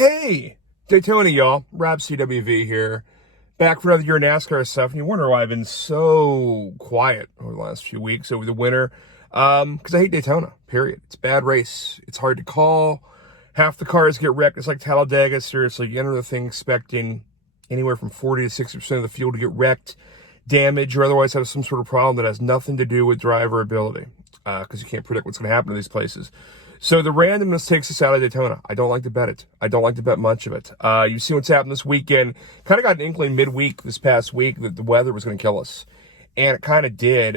Hey, Daytona, y'all. Rob CWV here. Back for another year of NASCAR stuff. And you wonder why I've been so quiet over the last few weeks over the winter. Because I hate Daytona, period. It's a bad race. It's hard to call. Half the cars get wrecked. It's like Talladega. Seriously, you enter the thing expecting anywhere from 40 to 60% of the field to get wrecked, damage, or otherwise have some sort of problem that has nothing to do with driver ability. Because you can't predict what's going to happen to these places. So the randomness takes us out of Daytona. I don't like to bet it. I don't like to bet much of it. You've seen what's happened this weekend. Kind of got an inkling midweek this past week that the weather was going to kill us. And it kind of did.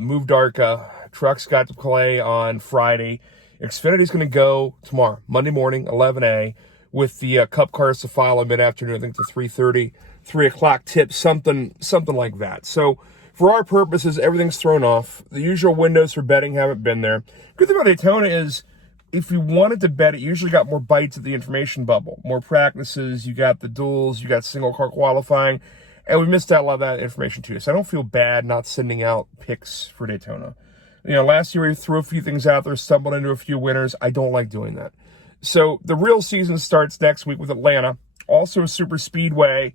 Moved ARCA. Trucks got to play on Friday. Xfinity's going to go tomorrow, Monday morning, 11A, with the Cup cars to follow mid-afternoon, I think to 3:30, 3 o'clock tip, something like that. So for our purposes, everything's thrown off. The usual windows for betting haven't been there. Good thing about Daytona is, if you wanted to bet, it usually got more bites at the information bubble, more practices, you got the duels, you got single car qualifying, and we missed out a lot of that information too. So I don't feel bad not sending out picks for Daytona. You know, last year we threw a few things out there, stumbled into a few winners. I don't like doing that. So the real season starts next week with Atlanta, also a super speedway,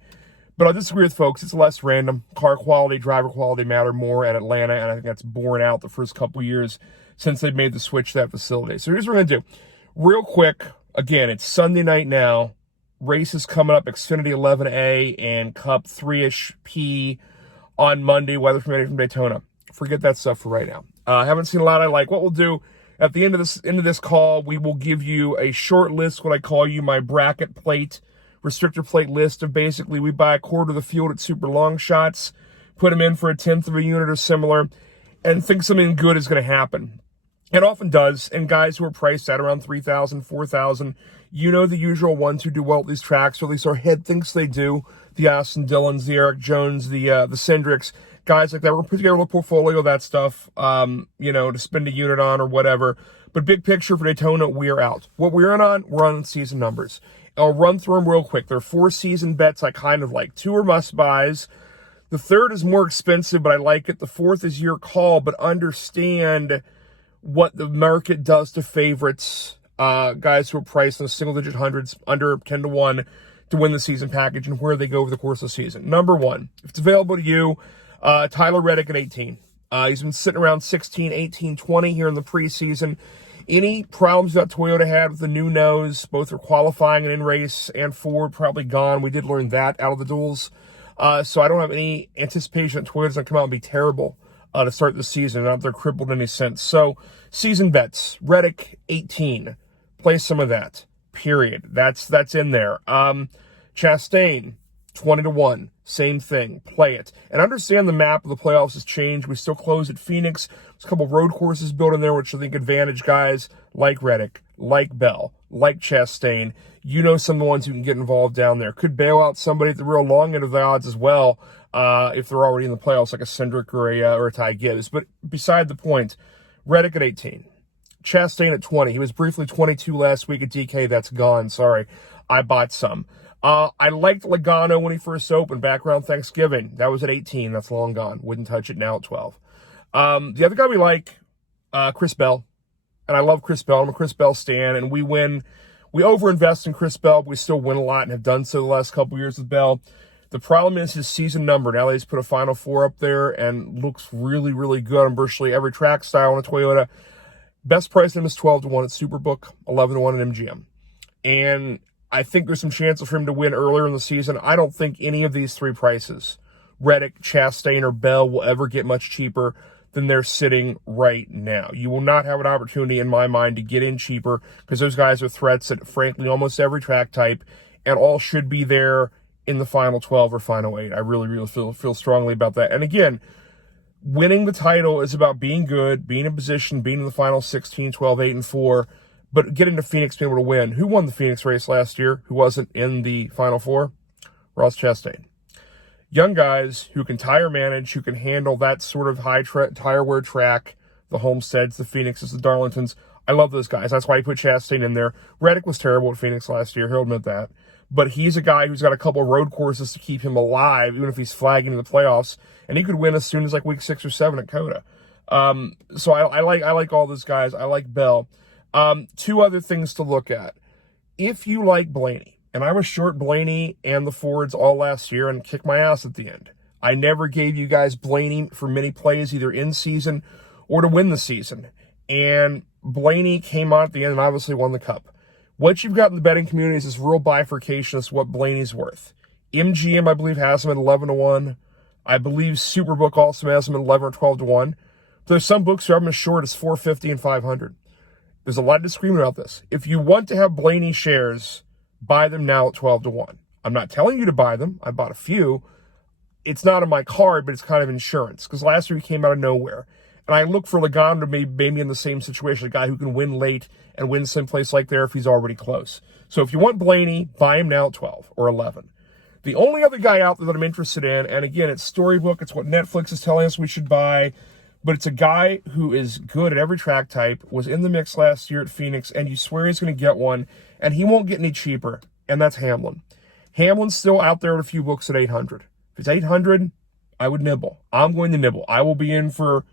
but I'll disagree with folks. It's less random. Car quality, driver quality matter more at Atlanta, and I think that's borne out the first couple years since they've made the switch to that facility. So here's what we're going to do. Real quick, again, it's Sunday night now. Races coming up, Xfinity 11A and Cup 3-ish P on Monday, weather permitting from Daytona. Forget that stuff for right now. I haven't seen a lot I like. What we'll do at the end of this call, we will give you a short list, what I call you my bracket plate, restrictor plate list of basically we buy a quarter of the field at super long shots, put them in for a tenth of a unit or similar, and think something good is going to happen. It often does, and guys who are priced at around $3,000, $4,000, you know the usual ones who do well at these tracks, or at least our head thinks they do, the Austin Dillons, the Eric Jones, the Cindrics, guys like that. We're putting together a little portfolio of that stuff, to spend a unit on or whatever. But big picture for Daytona, we're out. What we're on season numbers. I'll run through them real quick. There are 4 season bets I kind of like. 2 are must-buys. The third is more expensive, but I like it. The fourth is your call, but understand what the market does to favorites, guys who are priced in the single-digit hundreds, under 10 to 1, to win the season package and where they go over the course of the season. Number 1, if it's available to you, Tyler Reddick at 18. He's been sitting around 16, 18, 20 here in the preseason. Any problems that Toyota had with the new nose, both for qualifying and in race and forward, probably gone. We did learn that out of the duels. So I don't have any anticipation that Toyota's going to come out and be terrible to start the season. Not that they're crippled in any sense. So season bets, Reddick 18. Play some of that. Period. That's in there. Chastain 20 to 1. Same thing. Play it. And understand the map of the playoffs has changed. We still close at Phoenix. There's a couple road courses built in there, which I think advantage guys like Reddick, like Bell, like Chastain. You know some of the ones who can get involved down there. Could bail out somebody at the real long end of the odds as well, if they're already in the playoffs, like a Cindric or a Ty Gibbs. But beside the point, Reddick at 18. Chastain at 20. He was briefly 22 last week at DK. That's gone. Sorry. I bought some. I liked Logano when he first opened back around Thanksgiving. That was at 18. That's long gone. Wouldn't touch it now at 12. The other guy we like, Chris Bell. And I love Chris Bell. I'm a Chris Bell stan. And we overinvest in Chris Bell, but we still win a lot and have done so the last couple years with Bell. The problem is his season number. Now he's put a Final 4 up there and looks really, really good on virtually every track style in a Toyota. Best price on him is 12 to 1 at Superbook, 11 to 1 at MGM. And I think there's some chances for him to win earlier in the season. I don't think any of these 3 prices, Reddick, Chastain, or Bell, will ever get much cheaper than they're sitting right now. You will not have an opportunity, in my mind, to get in cheaper because those guys are threats at, frankly, almost every track type, and all should be there in the Final 12 or Final 8. I really, really feel strongly about that. And again, winning the title is about being good, being in position, being in the Final 16, 12, 8, and 4, but getting to Phoenix, being able to win. Who won the Phoenix race last year who wasn't in the Final 4? Ross Chastain. Young guys who can tire manage, who can handle that sort of high tire wear track, the Homesteads, the Phoenixes, the Darlingtons. I love those guys. That's why I put Chastain in there. Reddick was terrible at Phoenix last year. He'll admit that. But he's a guy who's got a couple of road courses to keep him alive, even if he's flagging in the playoffs. And he could win as soon as like week 6 or 7 at COTA. So I like all those guys. I like Bell. 2 other things to look at. if you like Blaney, and I was short Blaney and the Fords all last year and kicked my ass at the end. I never gave you guys Blaney for many plays, either in season or to win the season. And Blaney came out at the end and obviously won the Cup. What you've got in the betting community is this real bifurcation as to what Blaney's worth. MGM, I believe, has him at 11-1. I believe Superbook also has him at 11 or 12-1. But there's some books who have him as short as 450 and 500. There's a lot of disagreement about this. If you want to have Blaney shares, buy them now at 12-1. I'm not telling you to buy them. I bought a few. It's not on my card, but it's kind of insurance. Because last year he came out of nowhere. And I look for Logano to be maybe in the same situation, a guy who can win late and win someplace like there if he's already close. So if you want Blaney, buy him now at 12 or 11. The only other guy out there that I'm interested in, and again, it's Storybook, it's what Netflix is telling us we should buy, but it's a guy who is good at every track type, was in the mix last year at Phoenix, and you swear he's going to get one, and he won't get any cheaper, and that's Hamlin. Hamlin's still out there at a few books at 800. If it's 800, I would nibble. I'm going to nibble. I will be in for,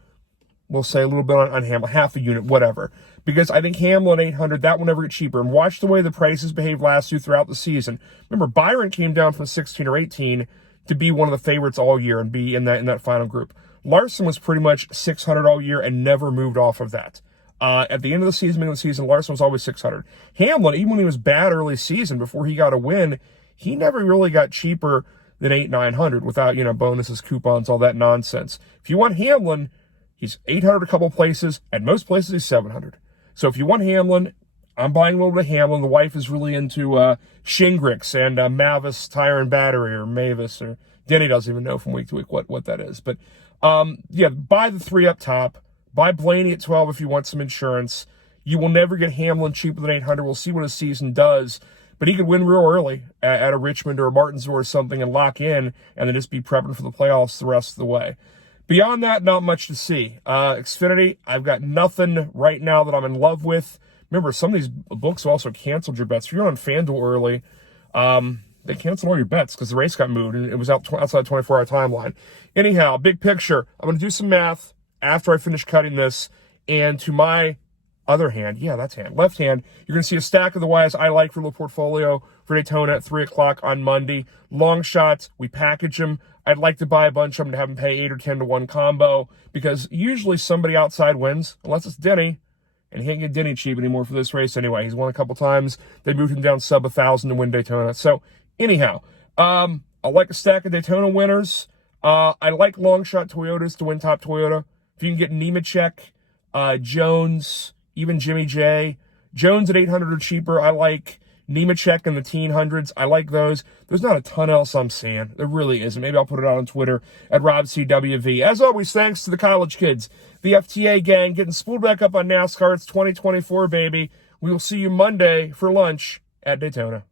we'll say a little bit on Hamlin, half a unit, whatever. Because I think Hamlin 800, that will never get cheaper. And watch the way the prices behaved last year throughout the season. Remember, Byron came down from 16 or 18 to be one of the favorites all year and be in that final group. Larson was pretty much 600 all year and never moved off of that. At the end of the season, middle of the season, Larson was always 600. Hamlin, even when he was bad early season, before he got a win, he never really got cheaper than 800-900 without, bonuses, coupons, all that nonsense. If you want Hamlin, he's 800 a couple places. At most places, he's 700. So if you want Hamlin, I'm buying a little bit of Hamlin. The wife is really into Shingrix and Mavis Tire and Battery, or Mavis, or Denny doesn't even know from week to week what that is. But buy the three up top. Buy Blaney at 12 if you want some insurance. You will never get Hamlin cheaper than 800. We'll see what his season does. But he could win real early at a Richmond or a Martinsville or something and lock in and then just be prepping for the playoffs the rest of the way. Beyond that, not much to see. Xfinity, I've got nothing right now that I'm in love with. Remember, some of these books also canceled your bets. If you're on FanDuel early, they canceled all your bets because the race got moved and it was outside the 24-hour timeline. Anyhow, big picture, I'm going to do some math after I finish cutting this. And to my other hand, left hand, you're going to see a stack of the Ys I like for a little portfolio for Daytona at 3 o'clock on Monday. Long shots, we package them. I'd like to buy a bunch of them to have them pay 8 or 10 to 1 combo because usually somebody outside wins, unless it's Denny, and he can't get Denny cheap anymore for this race anyway. He's won a couple times. They moved him down sub 1,000 to win Daytona. So anyhow, I like a stack of Daytona winners. I like long shot Toyotas to win top Toyota. If you can get Nemechek, Jones, even Jimmy J. Jones at 800 or cheaper. I like Nemechek in the teen hundreds. I like those. There's not a ton else I'm seeing. There really isn't. Maybe I'll put it out on Twitter at RobCWV. As always, thanks to the college kids, the FTA gang, getting spooled back up on NASCAR. It's 2024, baby. We will see you Monday for lunch at Daytona.